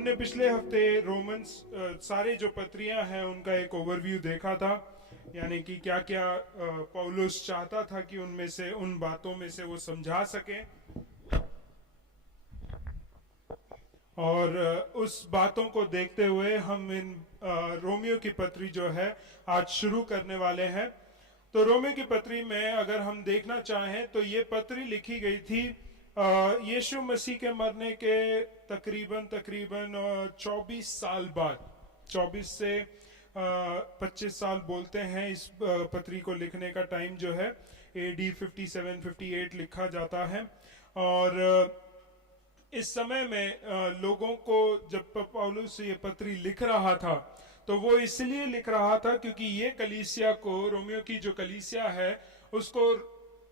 हमने पिछले हफ्ते रोमन्स सारे जो पत्रियां हैं उनका एक ओवरव्यू देखा था, यानी कि क्या क्या पौलुस चाहता था कि उनमें से उन बातों में से वो समझा सके, और उस बातों को देखते हुए हम इन रोमियो की पत्री जो है आज शुरू करने वाले हैं। तो रोमियो की पत्री में अगर हम देखना चाहें तो ये पत्री लिखी गई थी यीशु मसीह के मरने के तकरीबन 24 साल बाद, 24 से 25 साल बोलते हैं इस पत्री को लिखने का टाइम जो है AD 57-58 लिखा जाता है। और इस समय में लोगों को जब पौलुस ये पत्री लिख रहा था तो वो इसलिए लिख रहा था क्योंकि ये कलीसिया को, रोमियो की जो कलीसिया है उसको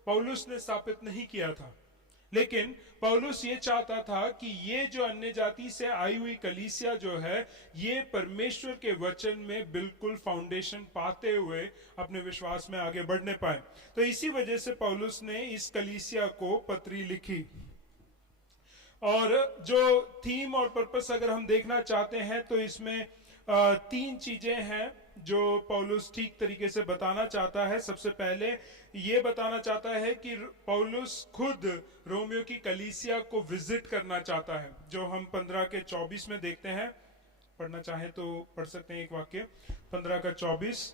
पौलुस ने स्थापित नहीं किया था, लेकिन पौलुस ये चाहता था कि ये जो अन्य जाति से आई हुई कलीसिया जो है ये परमेश्वर के वचन में बिल्कुल फाउंडेशन पाते हुए अपने विश्वास में आगे बढ़ने पाए। तो इसी वजह से पौलुस ने इस कलीसिया को पत्री लिखी। और जो थीम और पर्पस अगर हम देखना चाहते हैं तो इसमें 3 चीजें हैं जो पौलुस ठीक तरीके से बताना चाहता है। सबसे पहले ये बताना चाहता है कि पौलुस खुद रोमियो की कलीसिया को विजिट करना चाहता है, जो हम 15 के 24 में देखते हैं। पढ़ना चाहे तो पढ़ सकते हैं एक वाक्य, 15 का 24।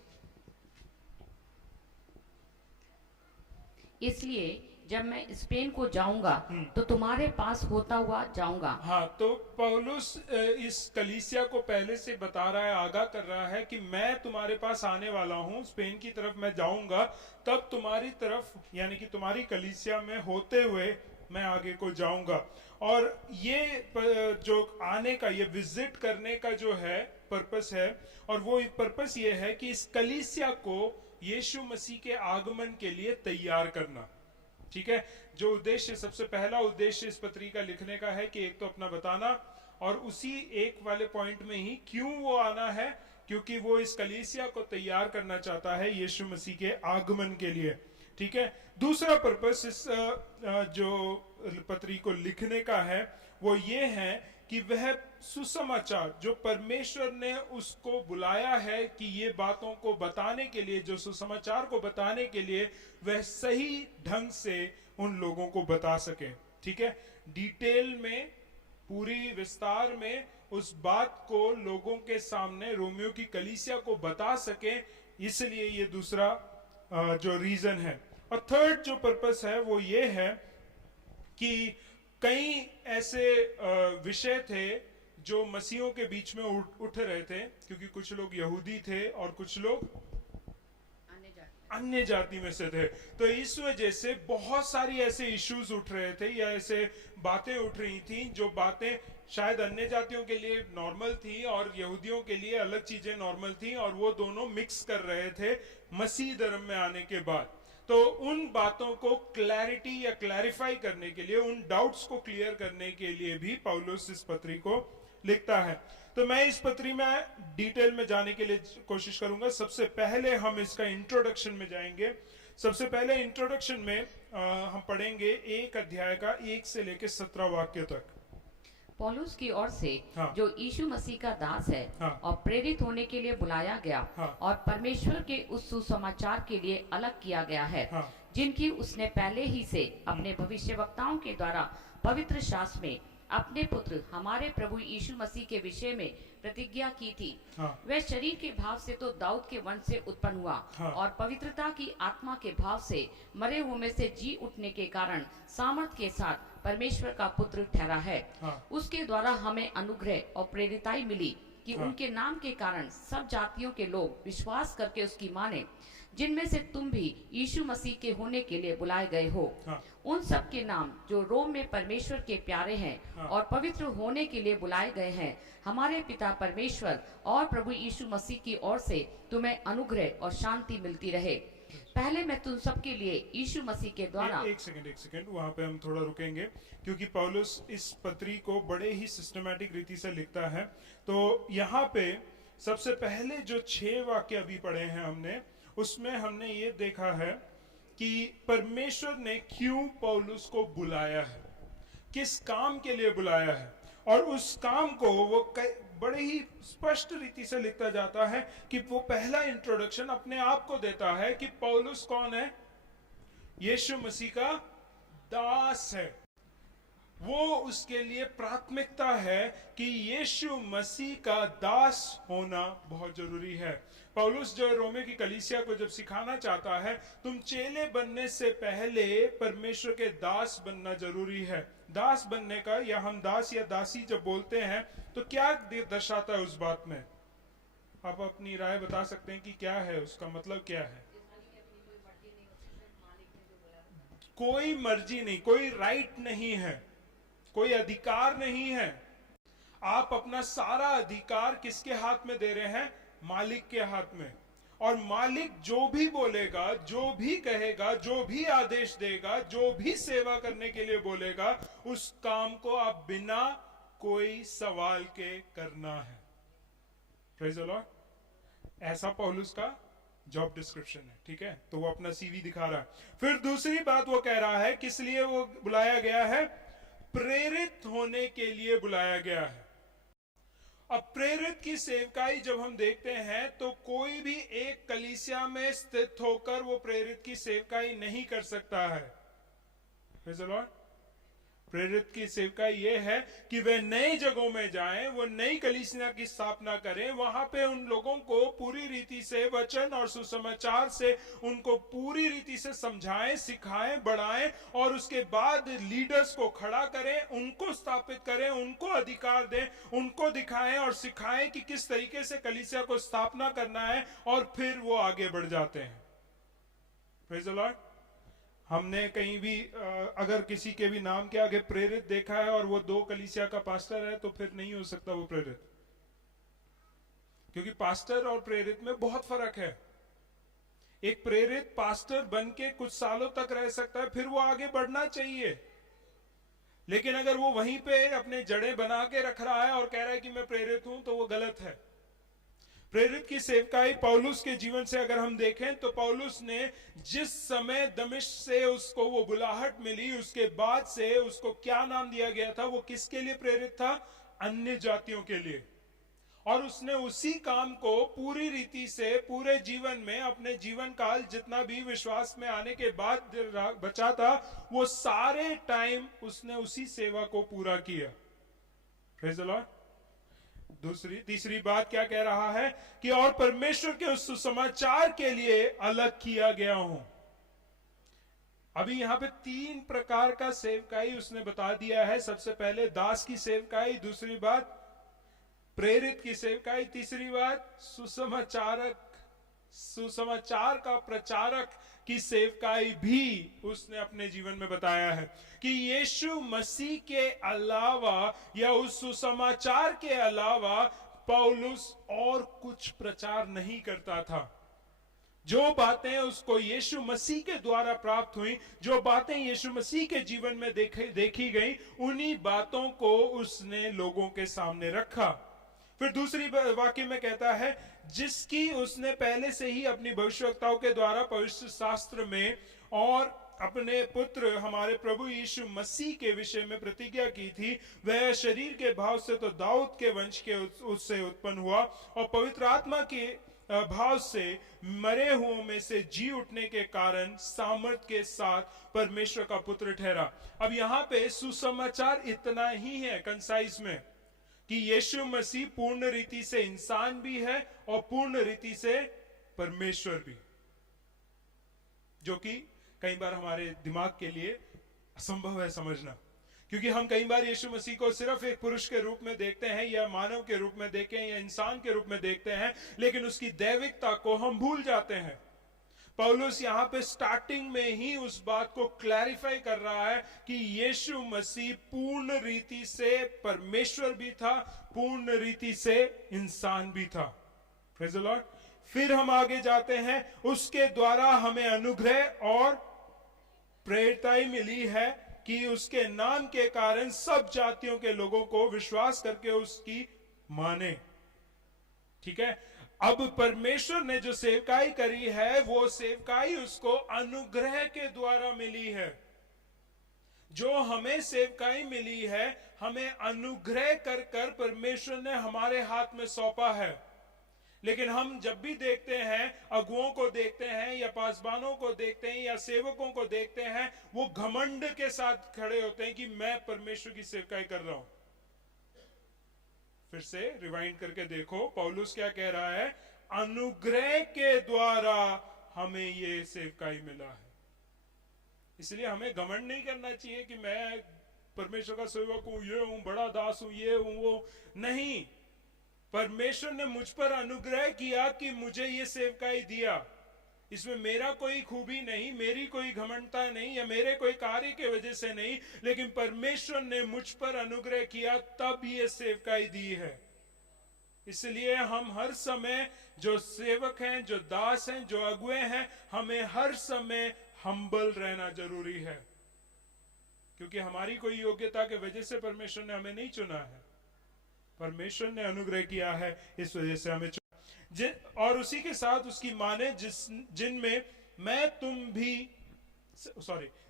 इसलिए जब मैं स्पेन को जाऊंगा तो तुम्हारे पास होता हुआ जाऊंगा। हाँ, तो पौलुस इस कलीसिया को पहले से बता रहा है, आगाह कर रहा है कि मैं तुम्हारे पास आने वाला हूँ, स्पेन की तरफ मैं जाऊंगा, तब तुम्हारी तरफ यानी कि तुम्हारी कलीसिया में होते हुए मैं आगे को जाऊंगा। और ये जो आने का, ये विजिट करने का जो है पर्पस है, और वो पर्पस ये है कि इस कलीसिया को यीशु मसीह के आगमन के लिए तैयार करना। ठीक है, जो उद्देश्य, सबसे पहला उद्देश्य इस पत्री का लिखने का है कि एक तो अपना बताना, और उसी एक वाले पॉइंट में ही क्यों वो आना है, क्योंकि वो इस कलीसिया को तैयार करना चाहता है यीशु मसीह के आगमन के लिए। ठीक है, दूसरा पर्पस इस जो पत्री को लिखने का है वो ये है कि वह सुसमाचार जो परमेश्वर ने उसको बुलाया है कि ये बातों को बताने के लिए, जो सुसमाचार को बताने के लिए, वह सही ढंग से उन लोगों को बता सके। ठीक है, डिटेल में, पूरी विस्तार में उस बात को लोगों के सामने, रोमियो की कलीसिया को बता सके, इसलिए ये दूसरा जो रीजन है। और थर्ड जो पर्पस है वो ये है कि कई ऐसे विषय थे जो मसीहों के बीच में उठ रहे थे, क्योंकि कुछ लोग यहूदी थे और कुछ लोग अन्य जाति में से थे। तो इस वजह से बहुत सारी ऐसे इश्यूज उठ रहे थे या ऐसे बातें उठ रही थी जो बातें शायद अन्य जातियों के लिए नॉर्मल थी और यहूदियों के लिए अलग चीजें नॉर्मल थी, और वो दोनों मिक्स कर रहे थे मसीह धर्म में आने के बाद। तो उन बातों को क्लैरिटी या क्लैरिफाई करने के लिए, उन डाउट्स को क्लियर करने के लिए भी पौलुस इस पत्री को लिखता है। तो मैं इस पत्री में डिटेल में जाने के लिए कोशिश करूंगा। सबसे पहले हम इसका इंट्रोडक्शन में जाएंगे। सबसे पहले इंट्रोडक्शन में हम पढ़ेंगे 1 अध्याय का 1 से लेकर 17 वाक्य तक। पौलुस की ओर से, हाँ। जो यीशु मसीह का दास है, हाँ। और प्रेरित होने के लिए बुलाया गया, हाँ। और परमेश्वर के उस सुसमाचार के लिए अलग किया गया है, हाँ। जिनकी उसने पहले ही से अपने भविष्यवक्ताओं के द्वारा पवित्र शास्त्र में अपने पुत्र हमारे प्रभु यीशु मसीह के विषय में प्रतिज्ञा की थी। हाँ। वह शरीर के भाव से तो दाऊद के वंश से उत्पन्न हुआ, हाँ। और पवित्रता की आत्मा के भाव से मरे हुए में से जी उठने के कारण सामर्थ के साथ परमेश्वर का पुत्र ठहरा है। हाँ। उसके द्वारा हमें अनुग्रह और प्रेरिताई मिली कि हाँ। उनके नाम के कारण सब जातियों के लोग विश्वास करके उसकी माने, जिनमें से तुम भी यीशु मसीह के होने के लिए बुलाए गए हो। हाँ। उन सब के नाम जो रोम में परमेश्वर के प्यारे हैं, हाँ। और पवित्र होने के लिए बुलाए गए हैं, हमारे पिता परमेश्वर और प्रभु यीशु मसीह की ओर से तुम्हें अनुग्रह और शांति मिलती रहे। पहले मैं तुम सबके लिए यीशु मसीह के द्वारा एक सेकंड वहां पे हम थोड़ा रुकेंगे, क्योंकि पौलुस इस पत्री को बड़े ही सिस्टमैटिक रीति से लिखता है। तो यहाँ पे सबसे पहले जो 6 वाक्य अभी पढ़े हैं हमने, उसमें हमने ये देखा है कि परमेश्वर ने क्यों पौलुस को बुलाया है, किस काम के लिए बुलाया है, और उस काम को वो बड़े ही स्पष्ट रीति से लिखता जाता है कि वो पहला इंट्रोडक्शन अपने आप को देता है कि पौलुस कौन है, यीशु मसीह का दास है। वो उसके लिए प्राथमिकता है कि यीशु मसीह का दास होना बहुत जरूरी है। पौलुस जो रोमे की कलीसिया को जब सिखाना चाहता है, तुम चेले बनने से पहले परमेश्वर के दास बनना जरूरी है। दास बनने का, या हम दास या दासी जब बोलते हैं तो क्या दर्शाता है उस बात में? आप अपनी राय बता सकते हैं कि क्या है, उसका मतलब क्या है? कोई मर्जी नहीं, कोई राइट नहीं है, कोई अधिकार नहीं है। आप अपना सारा अधिकार किसके हाथ में दे रहे हैं? मालिक के हाथ में। और मालिक जो भी बोलेगा, जो भी कहेगा, जो भी आदेश देगा, जो भी सेवा करने के लिए बोलेगा, उस काम को आप बिना कोई सवाल के करना है। Praise the Lord. ऐसा पौलुस का जॉब डिस्क्रिप्शन है, ठीक है? तो वो अपना सीवी दिखा रहा है। फिर दूसरी बात वो कह रहा है, किस लिए वो बुलाया गया है? प्रेरित होने के लिए बुलाया गया है। अब प्रेरित की सेवकाई जब हम देखते हैं तो कोई भी एक कलीसिया में स्थित होकर वो प्रेरित की सेवकाई नहीं कर सकता है। Praise the Lord. प्रेरित की सेवकाई ये है कि वे नई जगहों में जाएं, वो नई कलीसिया की स्थापना करें, वहां पे उन लोगों को पूरी रीति से वचन और सुसमाचार से उनको पूरी रीति से समझाएं, सिखाएं, बढ़ाएं, और उसके बाद लीडर्स को खड़ा करें, उनको स्थापित करें, उनको अधिकार दें, उनको दिखाएं और सिखाएं कि किस तरीके से कलीसिया को स्थापना करना है, और फिर वो आगे बढ़ जाते हैं। Praise the Lord. हमने कहीं भी अगर किसी के भी नाम के आगे प्रेरित देखा है और वो 2 कलीसिया का पास्टर है, तो फिर नहीं हो सकता वो प्रेरित, क्योंकि पास्टर और प्रेरित में बहुत फर्क है। एक प्रेरित पास्टर बन के कुछ सालों तक रह सकता है, फिर वो आगे बढ़ना चाहिए। लेकिन अगर वो वहीं पे अपने जड़ें बना के रख रहा है और कह रहा है कि मैं प्रेरित हूं, तो वो गलत है। प्रेरित की सेवकाई पौलुस के जीवन से अगर हम देखें तो पौलुस ने जिस समय दमिश्क से उसको वो बुलाहट मिली, उसके बाद से उसको क्या नाम दिया गया था? वो किसके लिए प्रेरित था? अन्य जातियों के लिए। और उसने उसी काम को पूरी रीति से पूरे जीवन में, अपने जीवन काल जितना भी विश्वास में आने के बाद बचा था, वो सारे टाइम उसने उसी सेवा को पूरा किया। Praise the Lord. तीसरी बात क्या कह रहा है कि और परमेश्वर के उस सुसमाचार के लिए अलग किया गया हूं। अभी यहां पे 3 प्रकार का सेवकाई उसने बता दिया है। सबसे पहले दास की सेवकाई, दूसरी बात प्रेरित की सेवकाई, तीसरी बात सुसमाचार का प्रचारक की सेवकाई भी उसने अपने जीवन में बताया है कि यीशु मसीह के अलावा या उस सुसमाचार के अलावा पौलुस और कुछ प्रचार नहीं करता था। जो बातें उसको यीशु मसीह के द्वारा प्राप्त हुई, जो बातें यीशु मसीह के जीवन में देखी गई, उन्हीं बातों को उसने लोगों के सामने रखा। फिर दूसरी वाक्य में कहता है, जिसकी उसने पहले से ही अपनी भविष्यवक्ताओं के द्वारा पवित्र शास्त्र में और अपने पुत्र हमारे प्रभु यीशु मसीह के विषय में प्रतिज्ञा की थी। वह शरीर के भाव से तो दाऊद के वंश के उससे उत्पन्न हुआ, और पवित्र आत्मा के भाव से मरे हुओं में से जी उठने के कारण सामर्थ के साथ परमेश्वर का पुत्र ठहरा। अब यहाँ पे सुसमाचार इतना ही है कंसाइज में कि यीशु मसीह पूर्ण रीति से इंसान भी है और पूर्ण रीति से परमेश्वर भी, जो कि कई बार हमारे दिमाग के लिए असंभव है समझना, क्योंकि हम कई बार यीशु मसीह को सिर्फ एक पुरुष के रूप में देखते हैं, या मानव के रूप में देखें, या इंसान के रूप में देखते हैं, लेकिन उसकी दैविकता को हम भूल जाते हैं। पौलुस यहाँ पे स्टार्टिंग में ही उस बात को क्लैरिफाई कर रहा है कि यीशु मसीह पूर्ण रीति से परमेश्वर भी था, पूर्ण रीति से इंसान भी था। Praise the Lord. फिर हम आगे जाते हैं, उसके द्वारा हमें अनुग्रह और प्रेरिताई मिली है कि उसके नाम के कारण सब जातियों के लोगों को विश्वास करके उसकी माने। ठीक है। अब परमेश्वर ने जो सेवकाई करी है, वो सेवकाई उसको अनुग्रह के द्वारा मिली है। जो हमें सेवकाई मिली है, हमें अनुग्रह कर कर परमेश्वर ने हमारे हाथ में सौंपा है। लेकिन हम जब भी देखते हैं, अगुओं को देखते हैं या पासबानों को देखते हैं या सेवकों को देखते हैं, वो घमंड के साथ खड़े होते हैं कि मैं परमेश्वर की सेवकाई कर रहा हूं। फिर से रिवाइंड करके देखो पौलुस क्या कह रहा है, अनुग्रह के द्वारा हमें ये सेवकाई मिला है। इसलिए हमें घमंड नहीं करना चाहिए कि मैं परमेश्वर का सेवक हूं, ये हूं, बड़ा दास हूं, ये हूं, वो नहीं। परमेश्वर ने मुझ पर अनुग्रह किया कि मुझे ये सेवकाई दिया। इसमें मेरा कोई खूबी नहीं, मेरी कोई घमंडता नहीं, या मेरे कोई कार्य के वजह से नहीं, लेकिन परमेश्वर ने मुझ पर अनुग्रह किया तब ये सेवकाई दी है। इसलिए हम हर समय जो सेवक हैं, जो दास हैं, जो अगुए हैं, हमें हर समय हम्बल रहना जरूरी है, क्योंकि हमारी कोई योग्यता के वजह से परमेश्वर ने हमें नहीं चुना है। परमेश्वर ने अनुग्रह किया है, इस वजह से हमें चुना। और उसी के साथ उसकी माने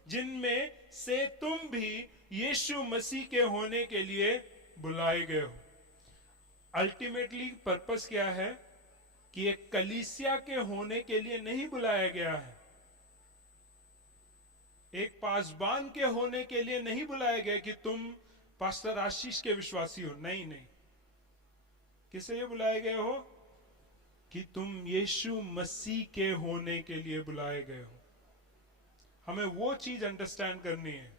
जिनमें से तुम भी यीशु मसीह के होने के लिए बुलाए गए हो। अल्टीमेटली पर्पस क्या है कि एक कलीसिया के होने के लिए नहीं बुलाया गया है, एक पासबान के होने के लिए नहीं बुलाया गया कि तुम पास्टर आशीष के विश्वासी हो। नहीं नहीं, किसे ये बुलाए गए हो कि तुम यीशु मसीह के होने के लिए बुलाए गए हो। हमें वो चीज अंडरस्टैंड करनी है।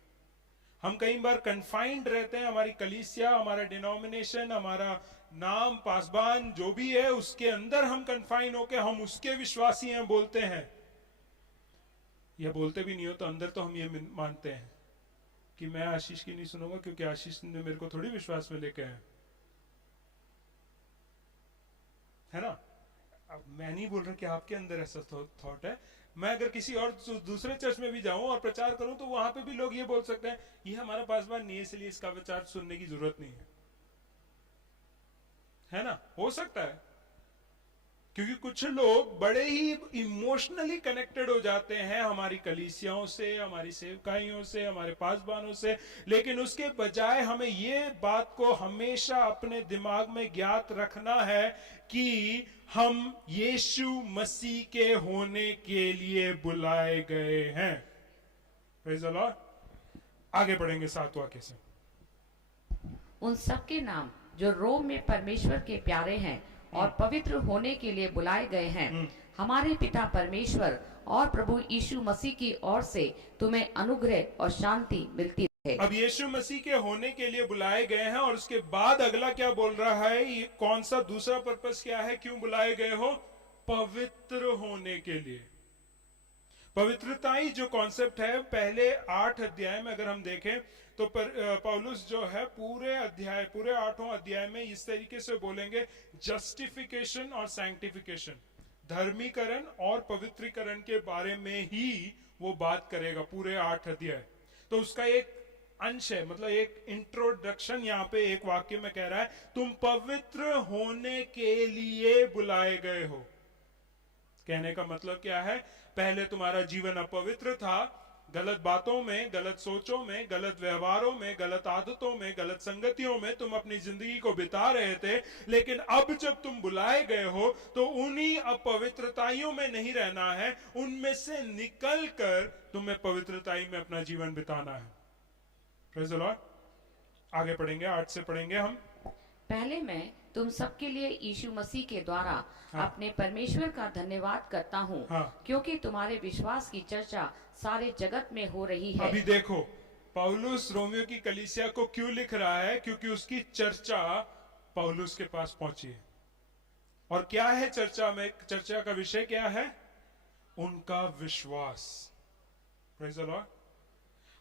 हम कई बार कन्फाइंड रहते हैं, हमारी कलीसिया, हमारा डिनोमिनेशन, हमारा नाम, पासबान जो भी है, उसके अंदर हम कन्फाइन होके हम उसके विश्वासी हैं बोलते हैं, या बोलते भी नहीं हो तो अंदर तो हम ये मानते हैं कि मैं आशीष की नहीं सुनूंगा क्योंकि आशीष ने मेरे को थोड़ी विश्वास में लेके आए, है ना। अब मैं नहीं बोल रहा कि आपके अंदर ऐसा थॉट है। मैं अगर किसी और दूसरे चर्च में भी जाऊं और प्रचार करूं तो वहां पे भी लोग ये बोल सकते हैं, ये हमारा पासबान नहीं है इसलिए इसका विचार सुनने की जरूरत नहीं है ना। हो सकता है, क्योंकि कुछ लोग बड़े ही इमोशनली कनेक्टेड हो जाते हैं हमारी कलीसियाओं से, हमारी सेवकाइयों से, हमारे पासबानों से। लेकिन उसके बजाय हमें ये बात को हमेशा अपने दिमाग में ज्ञात रखना है कि हम यीशु मसीह के होने के लिए बुलाए गए हैं। Praise the Lord. आगे बढ़ेंगे 7 वाक्य से। उन सबके नाम जो रोम में परमेश्वर के प्यारे हैं और पवित्र होने के लिए बुलाए गए हैं, हमारे पिता परमेश्वर और प्रभु यीशु मसीह की ओर से तुम्हें अनुग्रह और शांति मिलती रहे। अब यीशु मसीह के होने के लिए बुलाए गए हैं, और उसके बाद अगला क्या बोल रहा है, ये कौन सा दूसरा पर्पस क्या है, क्यों बुलाए गए हो? पवित्र होने के लिए। पवित्रता ही जो कॉन्सेप्ट है, पहले 8 अध्याय में अगर हम देखें तो पौलुस जो है पूरे 8वां अध्याय में इस तरीके से बोलेंगे, जस्टिफिकेशन और सैंक्टिफिकेशन, धर्मीकरण और पवित्रीकरण के बारे में ही वो बात करेगा पूरे 8 अध्याय। तो उसका एक अंश है, मतलब एक इंट्रोडक्शन यहाँ पे एक वाक्य में कह रहा है, तुम पवित्र होने के लिए बुलाए गए हो। कहने का मतलब क्या है, पहले तुम्हारा जीवन अपवित्र था, गलत बातों में, गलत सोचों में, गलत व्यवहारों में, गलत आदतों में, गलत संगतियों में तुम अपनी जिंदगी को बिता रहे थे। लेकिन अब जब तुम बुलाए गए हो तो उन्हीं अपवित्रताइयों में नहीं रहना है, उनमें से निकल कर तुम्हें पवित्रताई में अपना जीवन बिताना है। Praise the Lord. आगे पढ़ेंगे, 8 से पढ़ेंगे हम। पहले मैं तुम सबके लिए यीशु मसीह के द्वारा अपने परमेश्वर का धन्यवाद करता हूँ, क्योंकि तुम्हारे विश्वास की चर्चा सारे जगत में हो रही है। अभी देखो पौलुस रोमियो की कलीसिया को क्यों लिख रहा है, क्योंकि उसकी चर्चा पौलुस के पास पहुंची है। और क्या है चर्चा में, चर्चा का विषय क्या है? उनका विश्वास। Praise the Lord.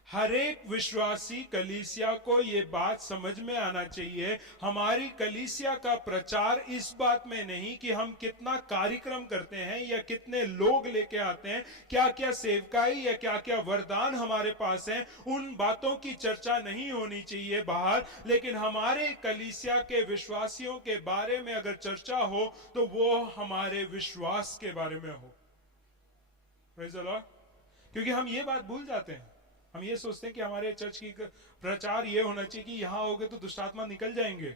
हर एक विश्वासी कलीसिया को ये बात समझ में आना चाहिए, हमारी कलीसिया का प्रचार इस बात में नहीं कि हम कितना कार्यक्रम करते हैं या कितने लोग लेके आते हैं, क्या क्या सेवकाई या क्या क्या वरदान हमारे पास हैं, उन बातों की चर्चा नहीं होनी चाहिए बाहर। लेकिन हमारे कलीसिया के विश्वासियों के बारे में अगर चर्चा हो तो वो हमारे विश्वास के बारे में हो। Praise the Lord. क्योंकि हम ये बात भूल जाते हैं, हम ये सोचते हैं कि हमारे चर्च की प्रचार ये होना चाहिए कि यहाँ आओगे तो दुष्ट आत्मा निकल जाएंगे,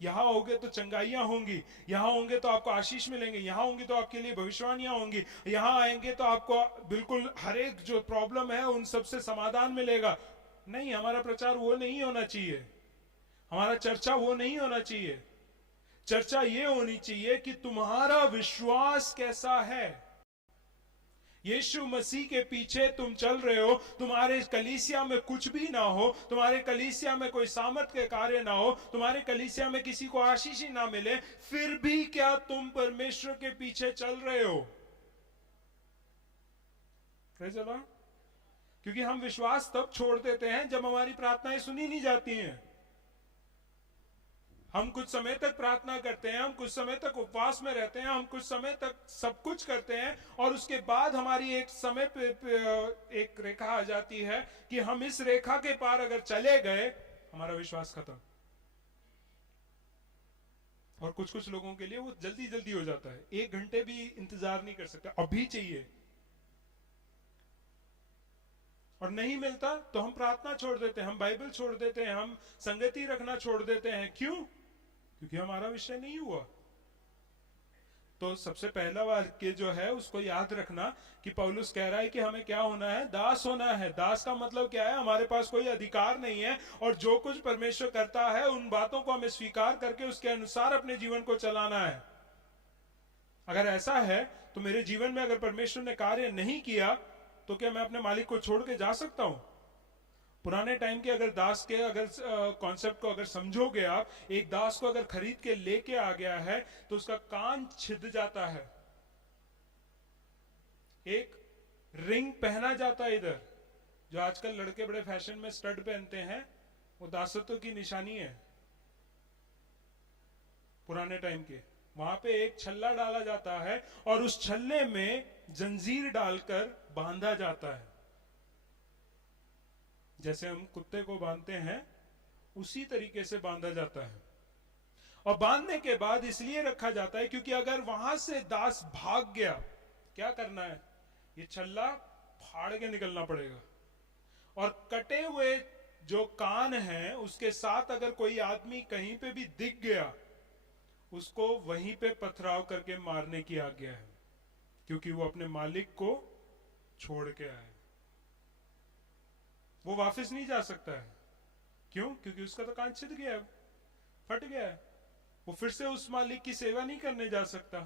यहाँ होगे तो चंगाइयां होंगी, यहाँ होंगे तो आपको आशीष मिलेंगे, यहाँ होंगी तो आपके लिए भविष्यवाणियां होंगी, यहाँ आएंगे तो आपको बिल्कुल हर एक जो प्रॉब्लम है उन सब से समाधान मिलेगा। नहीं, हमारा प्रचार वो नहीं होना चाहिए, हमारा चर्चा वो नहीं होना चाहिए। चर्चा ये होनी चाहिए कि तुम्हारा विश्वास कैसा है। यीशु मसीह के पीछे तुम चल रहे हो, तुम्हारे कलीसिया में कुछ भी ना हो, तुम्हारे कलीसिया में कोई सामर्थ के कार्य ना हो, तुम्हारे कलीसिया में किसी को आशीष ही ना मिले, फिर भी क्या तुम परमेश्वर के पीछे चल रहे हो? Praise the Lord. क्योंकि हम विश्वास तब छोड़ देते हैं जब हमारी प्रार्थनाएं सुनी नहीं जाती हैं। हम कुछ समय तक प्रार्थना करते हैं, हम कुछ समय तक उपवास में रहते हैं, हम कुछ समय तक सब कुछ करते हैं, और उसके बाद हमारी एक समय पे एक रेखा आ जाती है कि हम इस रेखा के पार अगर चले गए, हमारा विश्वास खत्म। और कुछ कुछ लोगों के लिए वो जल्दी जल्दी हो जाता है, 1 घंटे भी इंतजार नहीं कर सकता, अभी चाहिए। और नहीं मिलता तो हम प्रार्थना छोड़ देते हैं, हम बाइबल छोड़ देते हैं, हम संगति रखना छोड़ देते हैं। क्यों? क्योंकि हमारा विषय नहीं हुआ। तो सबसे पहला वाक्य जो है उसको याद रखना कि पौलुस कह रहा है कि हमें क्या होना है? दास होना है। दास का मतलब क्या है? हमारे पास कोई अधिकार नहीं है, और जो कुछ परमेश्वर करता है उन बातों को हमें स्वीकार करके उसके अनुसार अपने जीवन को चलाना है। अगर ऐसा है तो मेरे जीवन में अगर परमेश्वर ने कार्य नहीं किया तो क्या मैं अपने मालिक को छोड़ के जा सकता हूं? पुराने टाइम के अगर दास के अगर कॉन्सेप्ट को अगर समझोगे आप, एक दास को अगर खरीद के लेके आ गया है तो उसका कान छिद जाता है, एक रिंग पहना जाता है इधर, जो आजकल लड़के बड़े फैशन में स्टड पहनते हैं, वो दासत्व की निशानी है। पुराने टाइम के वहां पे एक छल्ला डाला जाता है और उस छल्ले में जंजीर डालकर बांधा जाता है। जैसे हम कुत्ते को बांधते हैं उसी तरीके से बांधा जाता है। और बांधने के बाद इसलिए रखा जाता है क्योंकि अगर वहां से दास भाग गया, क्या करना है? ये छल्ला फाड़ के निकलना पड़ेगा। और कटे हुए जो कान है उसके साथ अगर कोई आदमी कहीं पे भी दिख गया, उसको वहीं पे पथराव करके मारने की आज्ञा है, क्योंकि वो अपने मालिक को छोड़ के आए। वो वापस नहीं जा सकता है। क्यों? क्योंकि उसका तो कान छिद गया है, फट गया है, वो फिर से उस मालिक की सेवा नहीं करने जा सकता।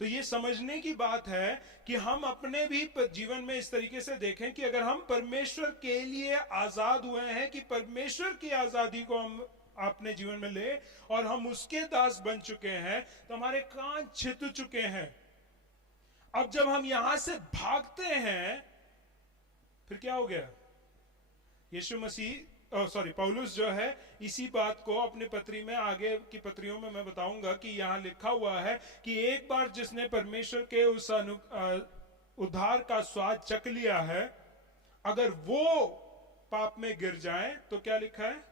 तो ये समझने की बात है कि हम अपने भी जीवन में इस तरीके से देखें कि अगर हम परमेश्वर के लिए आजाद हुए हैं, कि परमेश्वर की आजादी को हम अपने जीवन में ले और हम उसके दास बन चुके हैं, तो हमारे कान छिद चुके हैं। अब जब हम यहां से भागते हैं फिर क्या हो गया? यीशु मसीह पौलुस जो है इसी बात को अपनी पत्री में, आगे की पत्रियों में मैं बताऊंगा कि यहां लिखा हुआ है कि एक बार जिसने परमेश्वर के उस उद्धार का स्वाद चख लिया है, अगर वो पाप में गिर जाए तो क्या लिखा है?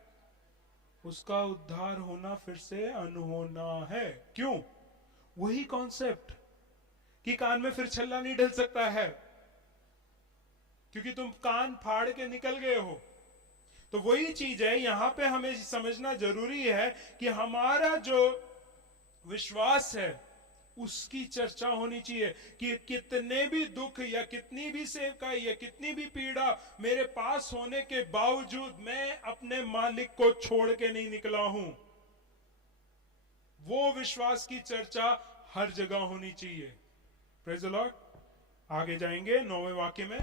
उसका उद्धार होना फिर से अनहोना है। क्यों? वही कॉन्सेप्ट कि कान में फिर छल्ला नहीं डल सकता है, क्योंकि तुम कान फाड़ के निकल गए हो। तो वही चीज है, यहां पे हमें समझना जरूरी है कि हमारा जो विश्वास है उसकी चर्चा होनी चाहिए कि कितने भी दुख या कितनी भी सेवका या कितनी भी पीड़ा मेरे पास होने के बावजूद मैं अपने मालिक को छोड़ के नहीं निकला हूं। वो विश्वास की चर्चा हर जगह होनी चाहिए। Praise the Lord. आगे जाएंगे 9वें वाक्य में।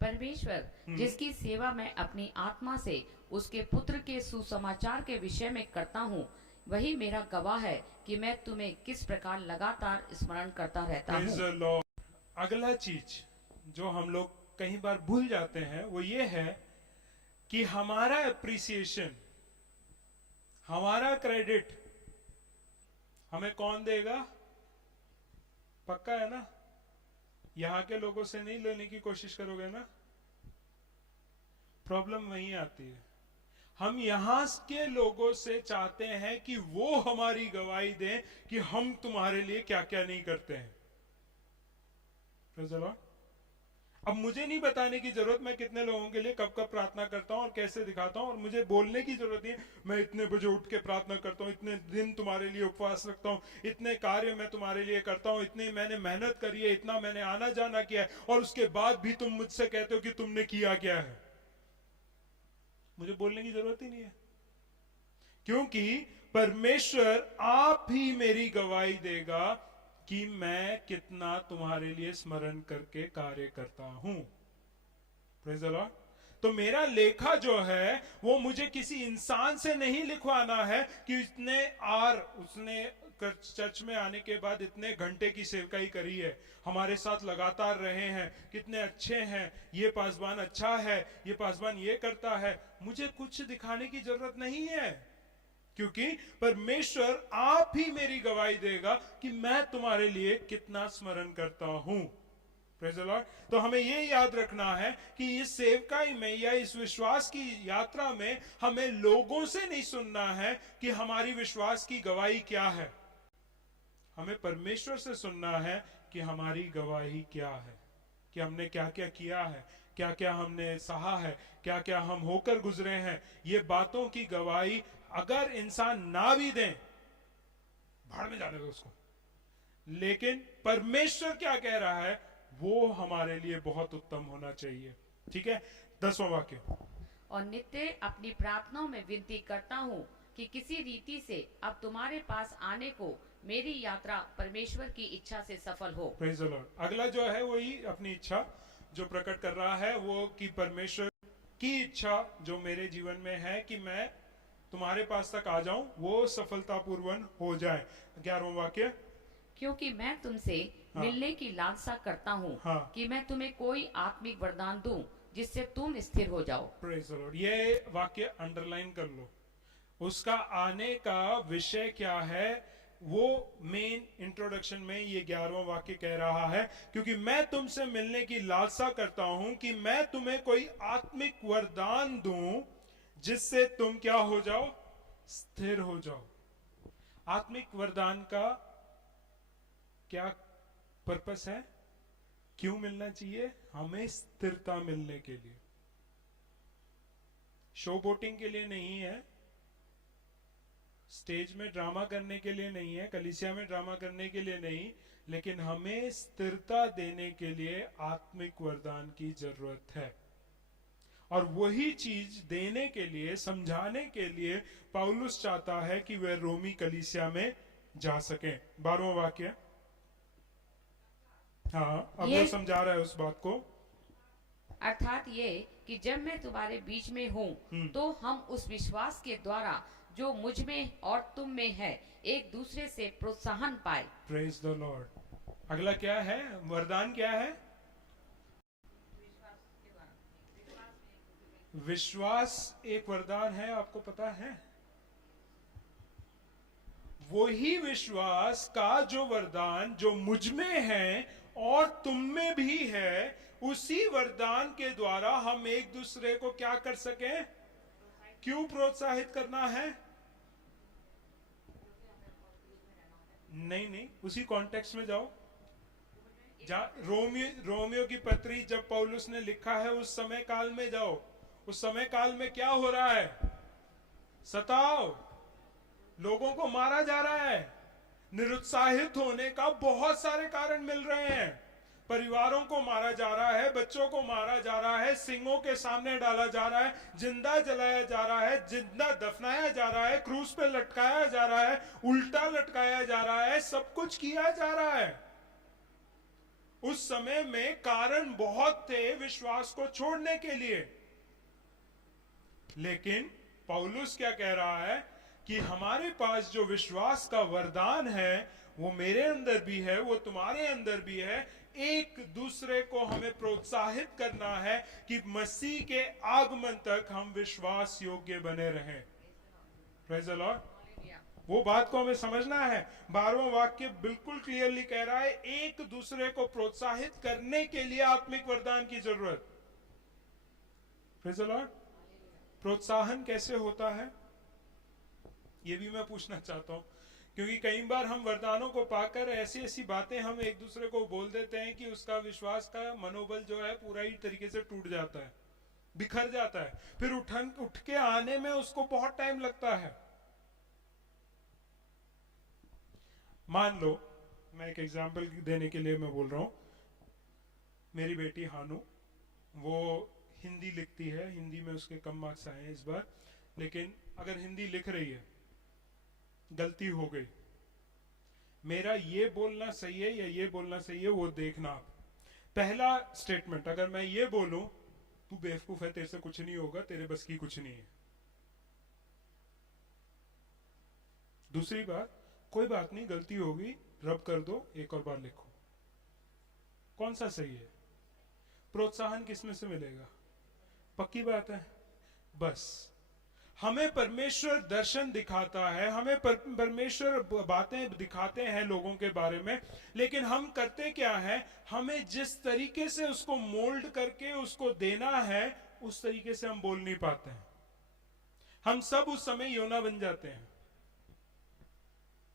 परमेश्वर जिसकी सेवा मैं अपनी आत्मा से उसके पुत्र के सुसमाचार के विषय में करता हूँ, वही मेरा गवाह है कि मैं तुम्हें किस प्रकार लगातार स्मरण करता रहता Praise the हूँ। Lord। अगला चीज जो हम लोग कई बार भूल जाते हैं वो ये है कि हमारा एप्रिसिएशन, हमारा क्रेडिट हमें कौन देगा? पक्का है ना? यहां के लोगों से नहीं लेने की कोशिश करोगे ना? प्रॉब्लम वहीं आती है। हम यहां के लोगों से चाहते हैं कि वो हमारी गवाही दें कि हम तुम्हारे लिए क्या क्या नहीं करते हैं। अब मुझे नहीं बताने की जरूरत मैं कितने लोगों के लिए कब कब प्रार्थना करता हूँ और कैसे दिखाता हूँ, और मुझे बोलने की जरूरत नहीं है मैं इतने बजे उठ के प्रार्थना करता हूँ, इतने दिन तुम्हारे लिए उपवास रखता हूँ, इतने कार्य मैं तुम्हारे लिए करता हूँ, इतनी मैंने मेहनत करी है, इतना मैंने आना जाना किया है, और उसके बाद भी तुम मुझसे कहते हो कि तुमने किया क्या है। मुझे बोलने की जरूरत ही नहीं है, क्योंकि परमेश्वर आप ही मेरी गवाही देगा कि मैं कितना तुम्हारे लिए स्मरण करके कार्य करता हूं। Praise the Lord. तो मेरा लेखा जो है वो मुझे किसी इंसान से नहीं लिखवाना है कि उसने चर्च में आने के बाद इतने घंटे की सेवकाई करी है, हमारे साथ लगातार रहे हैं, कितने अच्छे हैं, ये पासवान अच्छा है, ये पासवान ये करता है। मुझे कुछ दिखाने की जरूरत नहीं है, क्योंकि परमेश्वर आप ही मेरी गवाही देगा कि मैं तुम्हारे लिए कितना स्मरण करता हूं। Praise the Lord. तो हमें ये याद रखना है कि इस सेवकाई में या इस विश्वास की यात्रा में हमें लोगों से नहीं सुनना है कि हमारी विश्वास की गवाही क्या है, हमें परमेश्वर से सुनना है कि हमारी गवाही क्या है, कि हमने क्या क्या किया है, क्या क्या हमने सहा है, क्या क्या हम होकर गुजरे हैं। ये बातों की गवाही अगर इंसान ना भी दें, भाड़ में जाने दो उसको, लेकिन परमेश्वर क्या कह रहा है वो हमारे लिए बहुत उत्तम होना चाहिए। ठीक है, 10वां वाक्य। और नित्य अपनी प्रार्थनाओं में विनती करता हूँ कि किसी रीति से अब तुम्हारे पास आने को मेरी यात्रा परमेश्वर की इच्छा से सफल हो। Praise the Lord. अगला जो है वही अपनी इच्छा जो प्रकट कर रहा है, वो कि परमेश्वर की इच्छा जो मेरे जीवन में है कि मैं तुम्हारे पास तक आ जाऊं, वो सफलतापूर्वक हो जाए। 11वां वाक्य। क्योंकि मैं तुमसे हाँ। मिलने की लालसा करता हूँ हाँ। कि मैं तुम्हें कोई आत्मिक वरदान दूं जिससे तुम स्थिर हो जाओ। Praise the Lord. ये वाक्य अंडरलाइन कर लो। उसका आने का विषय क्या है वो मेन इंट्रोडक्शन में ये 11वां वाक्य कह रहा है, क्योंकि मैं तुमसे मिलने की लालसा करता हूं कि मैं तुम्हें कोई आत्मिक वरदान दूं जिससे तुम क्या हो जाओ, स्थिर हो जाओ। आत्मिक वरदान का क्या पर्पस है, क्यों मिलना चाहिए? हमें स्थिरता मिलने के लिए, शो बोटिंग के लिए नहीं है, स्टेज में ड्रामा करने के लिए नहीं है, कलीसिया में ड्रामा करने के लिए नहीं, लेकिन हमें स्थिरता देने के लिए आत्मिक वरदान की जरूरत है। और वही चीज देने के लिए, समझाने के लिए पौलुस चाहता है कि वह रोमी कलीसिया में जा सके। 12वां वाक्य। हाँ, अब वो समझा रहा है उस बात को। अर्थात ये कि जब मैं तुम्हारे बीच में हूँ तो हम उस विश्वास के द्वारा जो मुझ में और तुम में है एक दूसरे से प्रोत्साहन पाए। Praise the Lord. अगला क्या है, वरदान क्या है? विश्वास एक वरदान है, आपको पता है? वही विश्वास का जो वरदान जो मुझ में है और तुम में भी है, उसी वरदान के द्वारा हम एक दूसरे को क्या कर सकें? क्यों प्रोत्साहित करना है? नहीं, उसी कॉन्टेक्स्ट में जाओ। रोमियो की पत्री जब पौलुस ने लिखा है उस समय काल में जाओ। उस समय काल में क्या हो रहा है? सताओ, लोगों को मारा जा रहा है, निरुत्साहित होने का बहुत सारे कारण मिल रहे हैं। परिवारों को मारा जा रहा है, बच्चों को मारा जा रहा है, सिंगों के सामने डाला जा रहा है, जिंदा जलाया जा रहा है, जिंदा दफनाया जा रहा है, क्रूस पे लटकाया जा रहा है, उल्टा लटकाया जा रहा है, सब कुछ किया जा रहा है। उस समय में कारण बहुत थे विश्वास को छोड़ने के लिए, लेकिन पौलुस क्या कह रहा है कि हमारे पास जो विश्वास का वरदान है वो मेरे अंदर भी है, वो तुम्हारे अंदर भी है। एक दूसरे को हमें प्रोत्साहित करना है कि मसीह के आगमन तक हम विश्वास योग्य बने रहें। Praise the Lord. वो बात को हमें समझना है। 12वां वाक्य बिल्कुल क्लियरली कह रहा है, एक दूसरे को प्रोत्साहित करने के लिए आत्मिक वरदान की जरूरत। Praise the Lord. प्रोत्साहन कैसे होता है ये भी मैं पूछना चाहता हूं क्योंकि कई बार हम वरदानों को पाकर ऐसी ऐसी बातें हम एक दूसरे को बोल देते हैं कि उसका विश्वास का मनोबल जो है पूरा ही तरीके से टूट जाता है, बिखर जाता है, फिर उठ के आने में उसको बहुत टाइम लगता है। मान लो, मैं एक एग्जांपल देने के लिए मैं बोल रहा हूं, मेरी बेटी हानू, वो हिंदी लिखती है, हिंदी में उसके कम मार्क्स आए हैं इस बार, लेकिन अगर हिंदी लिख रही है, गलती हो गई, मेरा ये बोलना सही है या ये बोलना सही है वो देखना आप। पहला स्टेटमेंट अगर मैं ये बोलूं, तू बेवकूफ है, तेरे से कुछ नहीं होगा, तेरे बस की कुछ नहीं है। दूसरी बात, कोई बात नहीं, गलती होगी, रब कर दो, एक और बार लिखो। कौन सा सही है? प्रोत्साहन किसमें से मिलेगा? पक्की बात है। बस हमें परमेश्वर दर्शन दिखाता है, हमें परमेश्वर बातें दिखाते हैं लोगों के बारे में, लेकिन हम करते क्या है, हमें जिस तरीके से उसको मोल्ड करके उसको देना है उस तरीके से हम बोल नहीं पाते हैं। हम सब उस समय योना बन जाते हैं।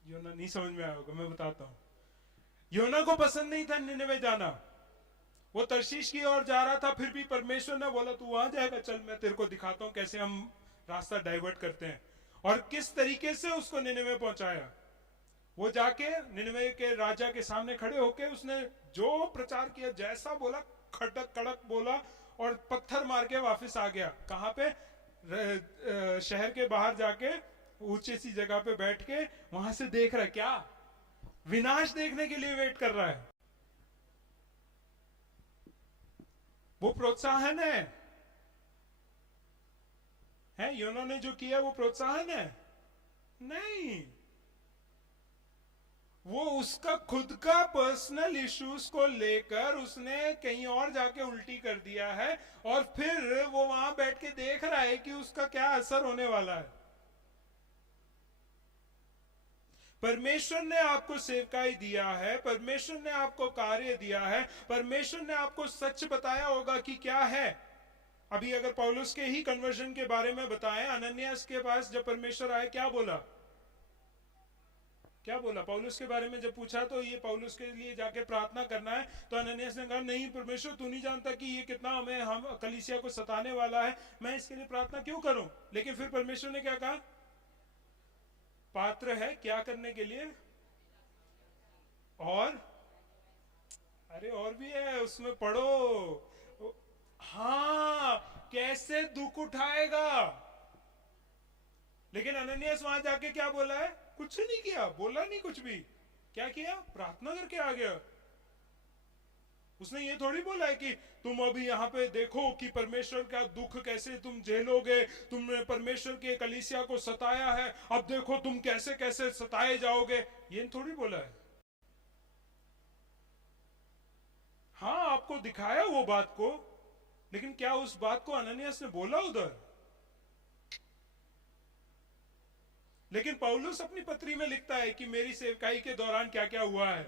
योना नहीं समझ में आया होगा, मैं बताता हूं। योना को पसंद नहीं था निनेवे जाना, वो तर्शीश की ओर जा रहा था, फिर भी परमेश्वर ने बोला तू वहां जाएगा, चल मैं तेरे को दिखाता हूं कैसे हम रास्ता डाइवर्ट करते हैं, और किस तरीके से उसको निनेवे पहुंचाया। वो जाके निनेवे के राजा के सामने खड़े होके उसने जो प्रचार किया, जैसा बोला, खड़क कड़क बोला, और पत्थर मार के वापस आ गया। कहां पे? शहर के बाहर जाके ऊंची सी जगह पे बैठ के वहां से देख रहा है, क्या विनाश देखने के लिए वेट कर रहा है। वो प्रोत्साहन है योना ने जो किया वो प्रोत्साहन है? नहीं, वो उसका खुद का पर्सनल इश्यूज को लेकर उसने कहीं और जाके उल्टी कर दिया है, और फिर वो वहां बैठ के देख रहा है कि उसका क्या असर होने वाला है। परमेश्वर ने आपको सेवकाई दिया है, परमेश्वर ने आपको कार्य दिया है, परमेश्वर ने आपको सच बताया होगा कि क्या है। अभी अगर पौलुस के ही कन्वर्जन के बारे में बताएं, अनन्यास के पास जब परमेश्वर आए क्या बोला? क्या बोला? पौलुस के बारे में जब पूछा तो ये पौलुस के लिए जाके प्रार्थना करना है, तो अनन्यास ने कहा नहीं परमेश्वर, तू नहीं जानता कि ये कितना हम कलीसिया को सताने वाला है, मैं इसके लिए प्रार्थना क्यों करूं? लेकिन फिर परमेश्वर ने क्या कहा? पात्र है क्या करने के लिए? और अरे और भी है, उसमें पढ़ो। हाँ, कैसे दुख उठाएगा। लेकिन अनन्यास वहां जाके क्या बोला है? कुछ नहीं किया, बोला नहीं कुछ भी। क्या किया? प्रार्थना करके आ गया। उसने ये थोड़ी बोला है कि तुम अभी यहाँ पे देखो कि परमेश्वर का दुख कैसे तुम झेलोगे, तुमने परमेश्वर के कलीसिया को सताया है, अब देखो तुम कैसे कैसे सताए जाओगे, ये थोड़ी बोला है। हाँ, आपको दिखाया वो बात को, लेकिन क्या उस बात को अनन्यास ने बोला उधर? लेकिन पौलुस अपनी पत्री में लिखता है कि मेरी सेवकाई के दौरान क्या क्या हुआ है,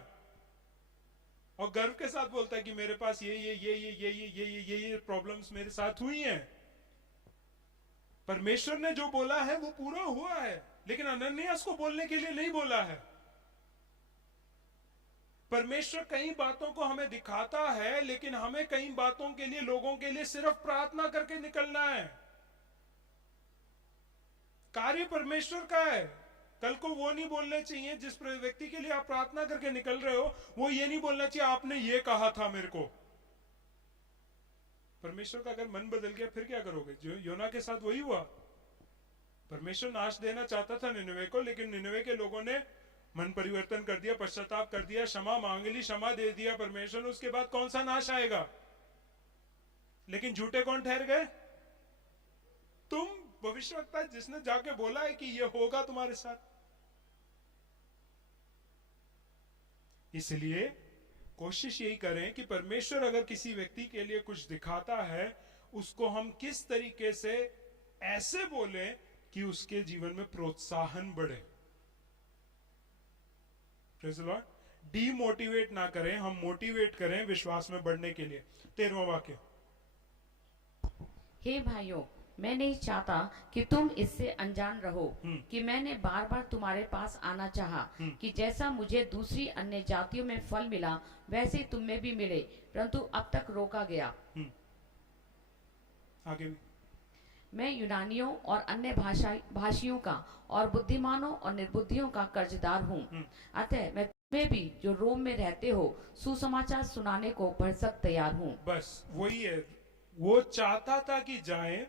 और गर्व के साथ बोलता है कि मेरे पास ये प्रॉब्लम्स मेरे साथ हुई हैं। परमेश्वर ने जो बोला है वो पूरा हुआ है, लेकिन अनन्यास को बोलने के लिए नहीं बोला है। परमेश्वर कई बातों को हमें दिखाता है, लेकिन हमें कई बातों के लिए, लोगों के लिए सिर्फ प्रार्थना करके निकलना है। कार्य परमेश्वर का है। कल को वो नहीं बोलने चाहिए, जिस व्यक्ति के लिए आप प्रार्थना करके निकल रहे हो, वो ये नहीं बोलना चाहिए आपने ये कहा था मेरे को। परमेश्वर का अगर मन बदल गया फिर क्या करोगे? जो योना के साथ वही हुआ। परमेश्वर नाश देना चाहता था निनवे को, लेकिन निनवे के लोगों ने मन परिवर्तन कर दिया, पश्चाताप कर दिया, क्षमा मांग ली, क्षमा दे दिया परमेश्वर ने। उसके बाद कौन सा नाश आएगा? लेकिन झूठे कौन ठहर गए? तुम भविष्यवक्ता, जिसने जाके बोला है कि ये होगा तुम्हारे साथ। इसलिए कोशिश यही करें कि परमेश्वर अगर किसी व्यक्ति के लिए कुछ दिखाता है, उसको हम किस तरीके से ऐसे बोलें कि उसके जीवन में प्रोत्साहन बढ़े। Praise the Lord. डीमोटिवेट ना करें, हम मोटिवेट करें विश्वास में बढ़ने के लिए। 13वां वाक्य। हे भाइयों, मैं नहीं चाहता कि तुम इससे अनजान रहो कि मैंने बार बार तुम्हारे पास आना चाहा कि जैसा मुझे दूसरी अन्य जातियों में फल मिला वैसे तुम में भी मिले, परंतु अब तक रोका गया। आगे भी। मैं यूनानियों और अन्य भाषियों का और बुद्धिमानों और निर्बुद्धियों का कर्जदार हूँ। अतः मैं तुम्हें भी जो रोम में रहते हो सुसमाचार सुनाने को भरसक तैयार हूँ। बस वही है, वो चाहता था कि जाए,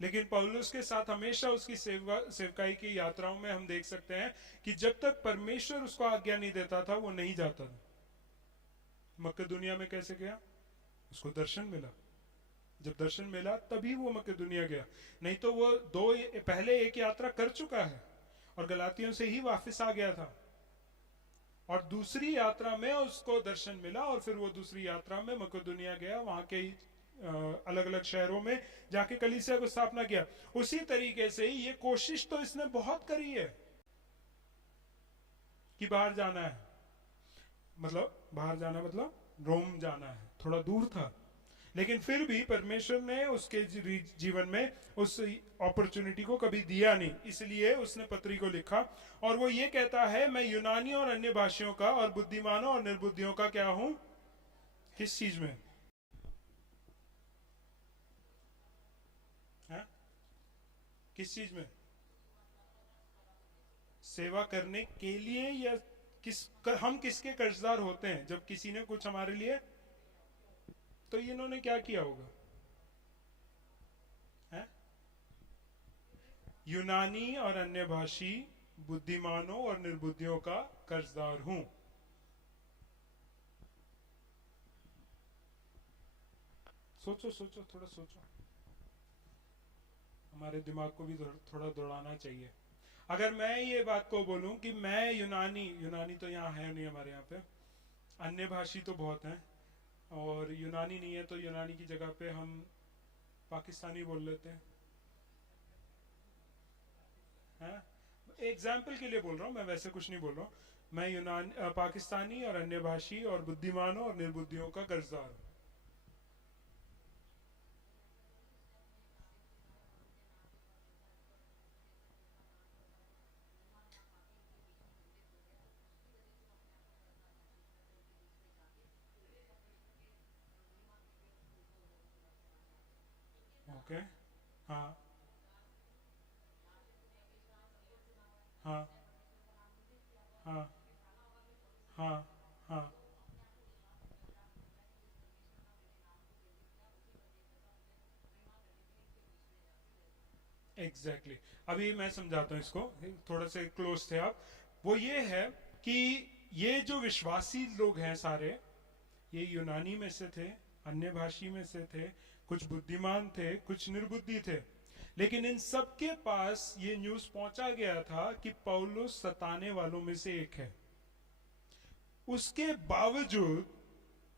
लेकिन पौलुस के साथ हमेशा उसकी सेवकाई की यात्राओं में हम देख सकते हैं कि जब तक परमेश्वर उसको आज्ञा नहीं देता था वो नहीं जाता था। मकदुनिया में कैसे गया? उसको दर्शन मिला, जब दर्शन मिला तभी वो मकदुनिया गया, नहीं तो वो पहले एक यात्रा कर चुका है और गलातियों से ही वापस आ गया था, और दूसरी यात्रा में उसको दर्शन मिला और फिर वो दूसरी यात्रा में मकदुनिया गया, वहां के अलग अलग शहरों में जाके कलीसिया को स्थापना किया। उसी तरीके से ये कोशिश तो इसने बहुत करी है कि बाहर जाना है, मतलब रोम जाना है, थोड़ा दूर था, लेकिन फिर भी परमेश्वर ने उसके जीवन में उस अपॉर्चुनिटी को कभी दिया नहीं, इसलिए उसने पत्री को लिखा और वो ये कहता है, मैं यूनानी और अन्य भाषियों का और बुद्धिमानों और निर्बुद्धियों का क्या हूं? किस चीज में? है? किस चीज में? सेवा करने के लिए, या हम किसके कर्जदार होते हैं? जब किसी ने कुछ हमारे लिए, तो इन्होंने क्या किया होगा? है? यूनानी और अन्य भाषी, बुद्धिमानों और निर्बुद्धियों का कर्जदार हूं। सोचो, थोड़ा सोचो, हमारे दिमाग को भी थोड़ा दौड़ाना चाहिए। अगर मैं ये बात को बोलूं कि मैं यूनानी तो यहाँ है नहीं हमारे यहाँ पे, अन्य भाषी तो बहुत हैं, और यूनानी नहीं है तो यूनानी की जगह पे हम पाकिस्तानी बोल लेते हैं। एग्जाम्पल के लिए बोल रहा हूँ मैं, वैसे कुछ नहीं बोल रहा हूँ। मैं पाकिस्तानी और अन्य भाषी और बुद्धिमानों और निर्बुद्धियों का कर्जदार हूँ। ओके, हाँ हाँ हाँ हाँ हाँ, एग्जैक्टली अभी मैं समझाता हूँ इसको, थोड़ा से क्लोज थे आप। वो ये है कि ये जो विश्वासी लोग हैं सारे, ये यूनानी में से थे, अन्य भाषी में से थे, कुछ बुद्धिमान थे, कुछ निर्बुद्धि थे, लेकिन इन सबके पास ये न्यूज पहुंचा गया था कि पौलुस सताने वालों में से एक है। उसके बावजूद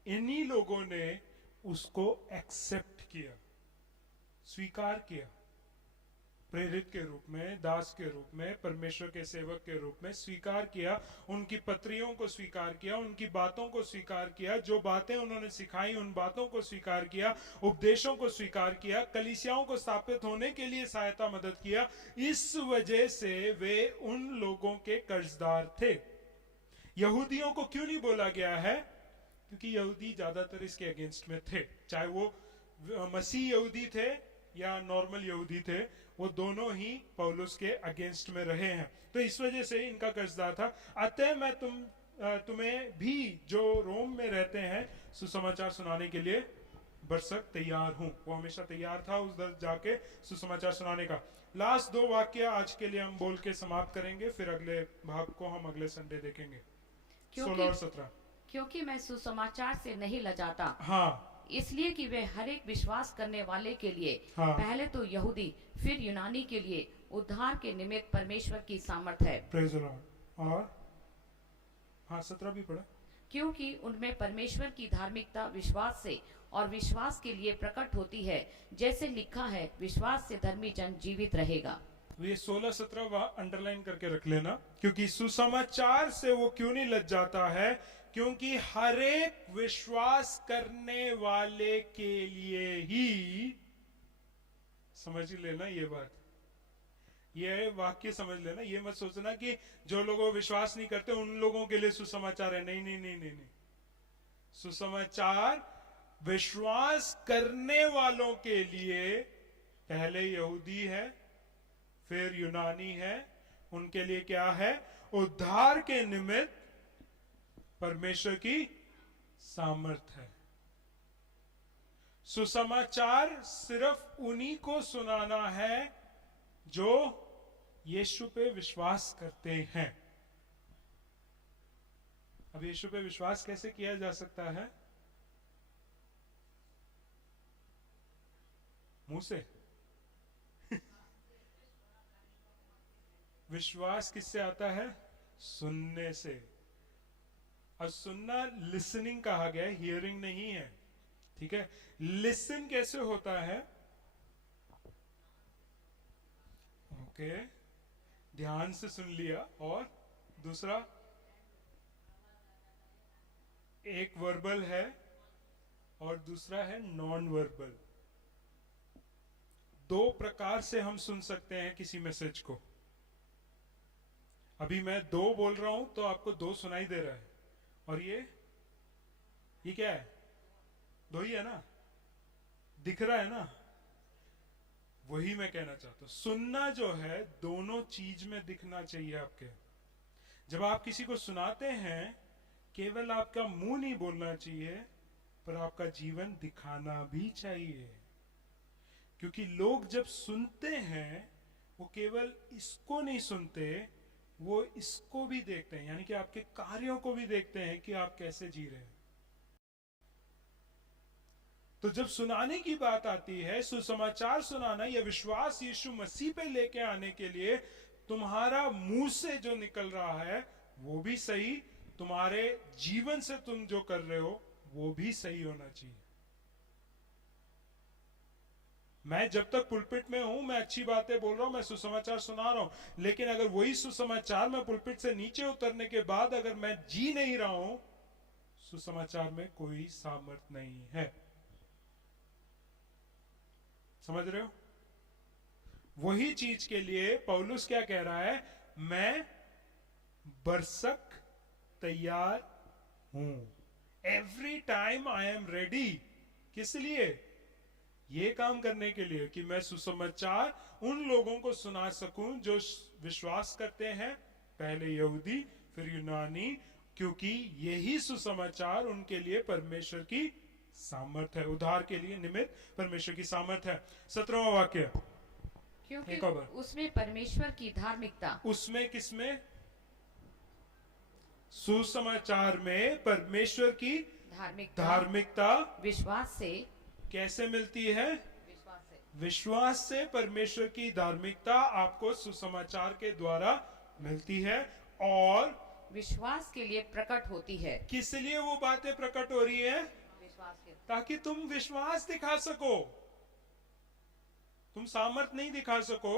इन्हीं लोगों ने उसको एक्सेप्ट किया, स्वीकार किया, प्रेरित के रूप में, दास के रूप में, परमेश्वर के सेवक के रूप में स्वीकार किया, उनकी पत्रियों को स्वीकार किया, उनकी बातों को स्वीकार किया, जो बातें उन्होंने सिखाई उन बातों को स्वीकार किया, उपदेशों को स्वीकार किया, कलीसियाओं को स्थापित होने के लिए सहायता मदद किया। इस वजह से वे उन लोगों के कर्जदार थे। यहूदियों को क्यों नहीं बोला गया है? क्योंकि यहूदी ज्यादातर इसके अगेंस्ट में थे, चाहे वो मसीह यहूदी थे या नॉर्मल यहूदी थे, वो दोनों ही पौलुस के अगेंस्ट में रहे हैं, तो इस वजह से इनका कर्जदार था। अतः मैं तुम्हें भी जो रोम में रहते हैं सुसमाचार सुनाने के लिए बरसक तैयार हूं। वो हमेशा तैयार था उधर जाके सुसमाचार सुनाने का। लास्ट दो वाक्य आज के लिए हम बोल के समाप्त करेंगे, फिर अगले भाग को हम अगले संडे देखेंगे, 16 और 17। क्योंकि मैं सुसमाचार से नहीं लजाता, हाँ, इसलिए कि वे हर एक विश्वास करने वाले के लिए, हाँ, पहले तो यहूदी फिर यूनानी के लिए उद्धार के निमित्त परमेश्वर की सामर्थ है। Praise the Lord. और हाँ 17 भी पढ़ा। क्योंकि उनमें परमेश्वर की धार्मिकता विश्वास से और विश्वास के लिए प्रकट होती है, जैसे लिखा है, विश्वास से धर्मी जन जीवित रहेगा। ये 16-17 अंडरलाइन करके रख लेना, क्योंकि सुसमाचार से वो क्यों नहीं लज जाता है? क्योंकि हर एक विश्वास करने वाले के लिए ही समझ लेना ये बात, ये वाक्य समझ लेना। ये मत सोचना कि जो लोग विश्वास नहीं करते उन लोगों के लिए सुसमाचार है। नहीं नहीं नहीं नहीं नहीं, सुसमाचार विश्वास करने वालों के लिए, पहले यहूदी है फिर यूनानी है, उनके लिए क्या है? उद्धार के निमित्त परमेश्वर की सामर्थ है। सुसमाचार सिर्फ उन्हीं को सुनाना है जो यीशु पे विश्वास करते हैं। अब यीशु पे विश्वास कैसे किया जा सकता है? मुंह से? विश्वास किससे आता है? सुनने से। और सुनना लिसनिंग कहा गया है, हियरिंग नहीं है। ठीक है, लिसन कैसे होता है? ओके, ध्यान से सुन लिया। और दूसरा, एक वर्बल है और दूसरा है नॉन वर्बल। दो प्रकार से हम सुन सकते हैं किसी मैसेज को। अभी मैं दो बोल रहा हूं तो आपको दो सुनाई दे रहा है, और ये क्या है? दो ही है ना, दिख रहा है ना। वही मैं कहना चाहता हूं, सुनना जो है दोनों चीज में दिखना चाहिए आपके। जब आप किसी को सुनाते हैं, केवल आपका मुंह नहीं बोलना चाहिए, पर आपका जीवन दिखाना भी चाहिए। क्योंकि लोग जब सुनते हैं, वो केवल इसको नहीं सुनते, वो इसको भी देखते हैं, यानी कि आपके कार्यों को भी देखते हैं कि आप कैसे जी रहे हैं। तो जब सुनाने की बात आती है, सुसमाचार सुनाना या विश्वास यीशु मसीह पे लेके आने के लिए, तुम्हारा मुंह से जो निकल रहा है वो भी सही, तुम्हारे जीवन से तुम जो कर रहे हो वो भी सही होना चाहिए। मैं जब तक पुलपिट में हूं, मैं अच्छी बातें बोल रहा हूं, मैं सुसमाचार सुना रहा हूं, लेकिन अगर वही सुसमाचार मैं पुलपिट से नीचे उतरने के बाद अगर मैं जी नहीं रहा हूं, सुसमाचार में कोई सामर्थ्य नहीं है। समझ रहे हो? वही चीज के लिए पौलुस क्या कह रहा है? मैं बरसक तैयार हूं। Every time I am ready. किस लिए? ये काम करने के लिए कि मैं सुसमाचार उन लोगों को सुना सकूं जो विश्वास करते हैं, पहले यहूदी फिर यूनानी, क्योंकि यही सुसमाचार उनके लिए परमेश्वर की सामर्थ है। उद्धार के लिए निमित्त परमेश्वर की सामर्थ है। 17वां वाक्य, क्योंकि एक और। उसमें परमेश्वर की धार्मिकता, उसमें किसमें? सुसमाचार में परमेश्वर की धार्मिकता विश्वास से कैसे मिलती है? विश्वास से विश्वास से परमेश्वर की धार्मिकता आपको सुसमाचार के द्वारा मिलती है, और विश्वास के लिए प्रकट होती है। किस लिए वो बातें प्रकट हो रही है? विश्वास के ताकि तुम विश्वास दिखा सको। तुम सामर्थ नहीं दिखा सको,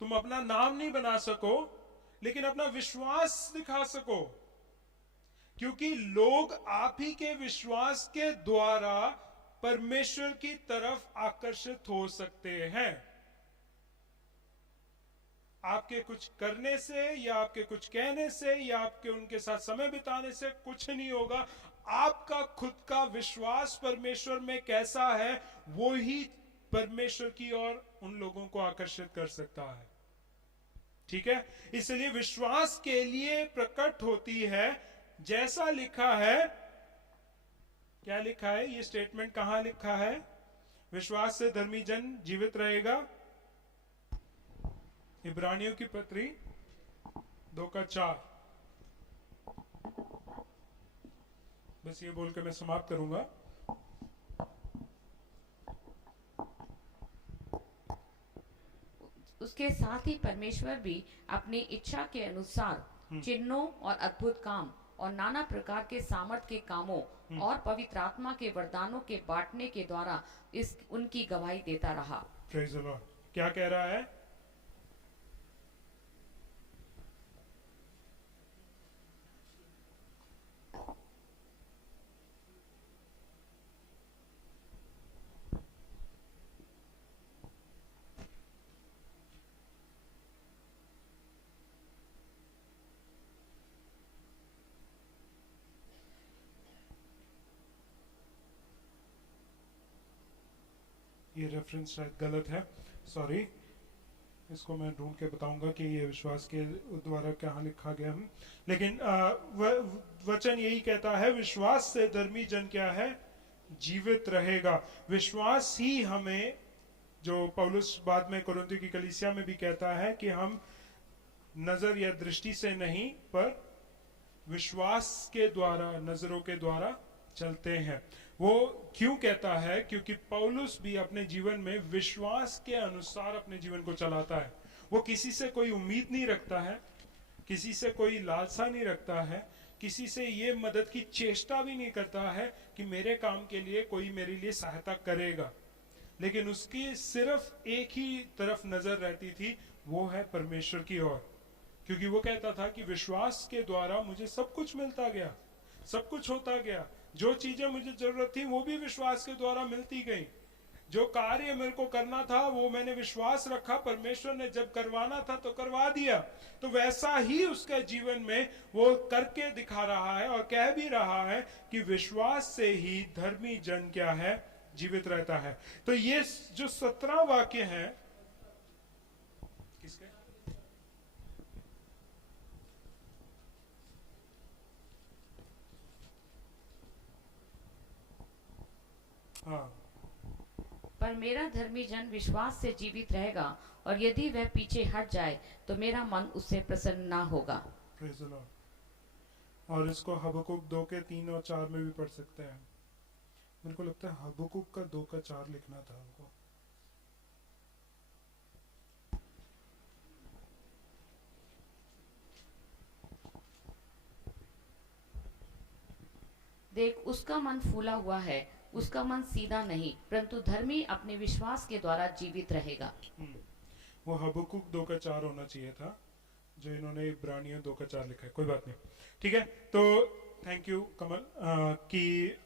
तुम अपना नाम नहीं बना सको, लेकिन अपना विश्वास दिखा सको। क्योंकि लोग आप ही के विश्वास के द्वारा परमेश्वर की तरफ आकर्षित हो सकते हैं। आपके कुछ करने से या आपके कुछ कहने से या आपके उनके साथ समय बिताने से कुछ नहीं होगा। आपका खुद का विश्वास परमेश्वर में कैसा है, वो ही परमेश्वर की ओर उन लोगों को आकर्षित कर सकता है। ठीक है, इसलिए विश्वास के लिए प्रकट होती है, जैसा लिखा है। क्या लिखा है? ये स्टेटमेंट कहां लिखा है? विश्वास से धर्मी जन जीवित रहेगा। इब्रानियों की पत्री 2:4। बस ये बोल के मैं समाप्त करूंगा। उसके साथ ही परमेश्वर भी अपनी इच्छा के अनुसार चिन्हों और अद्भुत काम और नाना प्रकार के सामर्थ के कामों और पवित्र आत्मा के वरदानों के बांटने के द्वारा उनकी गवाही देता रहा। Praise the Lord. क्या कह रहा है? ये रेफरेंस शायद गलत है, सॉरी, इसको मैं ढूंढ के बताऊंगा कि ये विश्वास के द्वारा कहाँ लिखा गया है। लेकिन वचन यही कहता है, विश्वास से धर्मी जन क्या है, जीवित रहेगा। विश्वास ही हमें, जो पौलुस बाद में कुरिन्थियों की कलीसिया में भी कहता है कि हम नजर या दृष्टि से नहीं पर विश्वास के द्वारा, नजरों के द्वारा चलते हैं। वो क्यों कहता है? क्योंकि पौलुस भी अपने जीवन में विश्वास के अनुसार अपने जीवन को चलाता है। वो किसी से कोई उम्मीद नहीं रखता है, किसी से कोई लालसा नहीं रखता है, किसी से ये मदद की चेष्टा भी नहीं करता है कि मेरे काम के लिए कोई मेरे लिए सहायता करेगा, लेकिन उसकी सिर्फ एक ही तरफ नजर रहती थी, वो है परमेश्वर की ओर। क्योंकि वो कहता था कि विश्वास के द्वारा मुझे सब कुछ मिलता गया, सब कुछ होता गया, जो चीजें मुझे जरूरत थी वो भी विश्वास के द्वारा मिलती गई। जो कार्य मेरे को करना था वो मैंने विश्वास रखा, परमेश्वर ने जब करवाना था तो करवा दिया। तो वैसा ही उसके जीवन में वो करके दिखा रहा है और कह भी रहा है कि विश्वास से ही धर्मी जन क्या है, जीवित रहता है। तो ये जो 17 वाक्य हैं, किसके? हाँ, पर मेरा धर्मी जन विश्वास से जीवित रहेगा, और यदि वह पीछे हट जाए तो मेरा मन उससे प्रसन्न ना होगा। Praise the Lord. और इसको हबक्कुक 2 के 3 और 4 में भी पढ़ सकते हैं। मेरे को लगता है हबक्कुक का 2 का 4 लिखना था हमको। देख, उसका मन फूला हुआ है, उसका मन सीधा नहीं, परंतु धर्मी अपने विश्वास के द्वारा जीवित रहेगा। वो हबक्कुक 2 का 4 होना चाहिए था, जो इन्होंने इब्रानियों 2 का 4 लिखा है। कोई बात नहीं, ठीक है। तो थैंक यू कमल, कि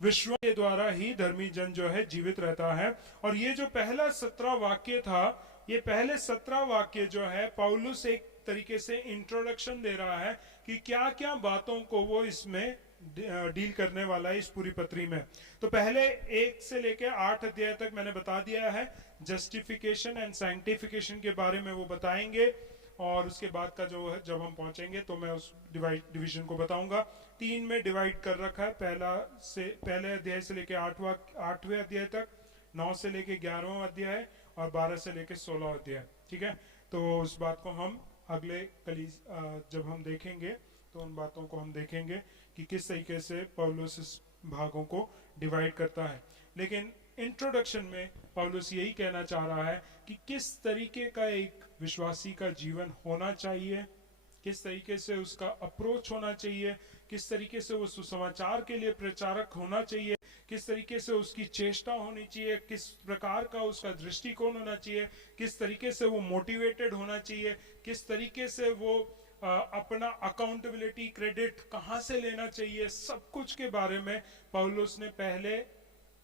विश्वास के द्वारा ही धर्मी जन जो है जीवित रहता है। और ये जो पहला 17 वाक्य था, ये पहले 17 वाक्य जो है पौलुस एक तरीके से इंट्रोडक्शन दे रहा है कि क्या क्या बातों को वो इसमें डील करने वाला है इस पूरी पत्री में। तो पहले 1 से लेकर 8 अध्याय तक मैंने बता दिया है, जस्टिफिकेशन एंड सैंक्टिफिकेशन के बारे में वो बताएंगे। और उसके बाद का जो है, जब हम पहुंचेंगे तो मैं उस डिवीजन को बताऊंगा। 3 में डिवाइड कर रखा है, पहले अध्याय से लेकर 8वें अध्याय तक, 9 से लेकर 11वां अध्याय और 12 से लेकर 16 अध्याय, ठीक है। तो उस बात को हम अगले जब हम देखेंगे तो उन बातों को हम देखेंगे कि किस तरीके से पौलुस इस भागों को डिवाइड करता है। लेकिन इंट्रोडक्शन में पौलुस यही कहना चाह रहा है कि किस तरीके का एक विश्वासी का जीवन होना चाहिए, किस तरीके से उसका अप्रोच होना चाहिए, किस तरीके से वो सुसमाचार के लिए प्रचारक होना चाहिए, किस तरीके से उसकी चेष्टा होनी चाहिए, किस प्रकार का उसका दृष्टिकोण होना चाहिए, किस तरीके से वो मोटिवेटेड होना चाहिए, किस तरीके से वो अपना अकाउंटेबिलिटी, क्रेडिट कहां से लेना चाहिए, सब कुछ के बारे में पौलुस ने पहले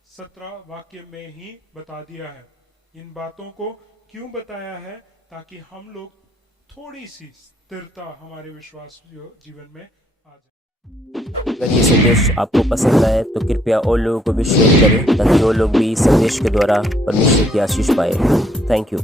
17 वाक्य में ही बता दिया है। इन बातों को क्यों बताया है? ताकि हम लोग थोड़ी सी स्थिरता हमारे विश्वास जीवन में आ जाए। अगर ये संदेश आपको पसंद आए तो कृपया और लोगों को भी शेयर करें, ताकि वो लोग भी इस संदेश के द्वारा परमेश्वर की आशीष पाए। Thank you.